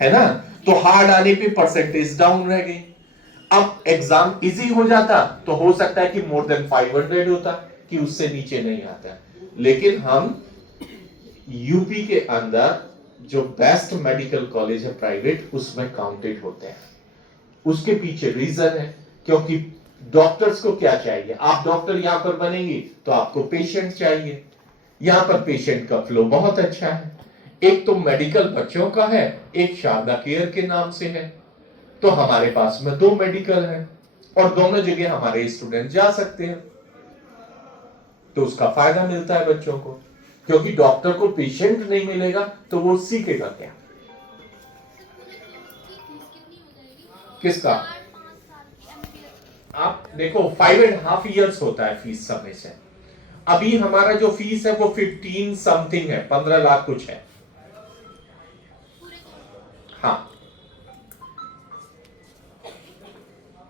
है ना। तो हार्ड आने पे परसेंटेज डाउन रह गई। अब एग्जाम इजी हो जाता तो हो सकता है कि मोर देन 500 होता, कि उससे नीचे नहीं आता। लेकिन हम यूपी के अंदर जो बेस्ट मेडिकल कॉलेज है प्राइवेट, उसमें काउंटेड होते हैं। उसके पीछे रीजन है, क्योंकि डॉक्टर्स को क्या चाहिए, आप डॉक्टर यहां पर बनेंगे तो आपको पेशेंट चाहिए। यहां पर पेशेंट का फ्लो बहुत अच्छा है। एक तो मेडिकल बच्चों का है, एक शारदा केयर के नाम से है। तो हमारे पास में 2 मेडिकल है और दोनों जगह हमारे स्टूडेंट जा सकते हैं। तो उसका फायदा मिलता है बच्चों को, क्योंकि डॉक्टर को पेशेंट नहीं मिलेगा तो वो सीखेगा क्या। किसका? आप देखो 5.5 years होता है फीस सबमिशन। अभी हमारा जो फीस है वो 15 समथिंग है, 15 लाख कुछ है। हाँ,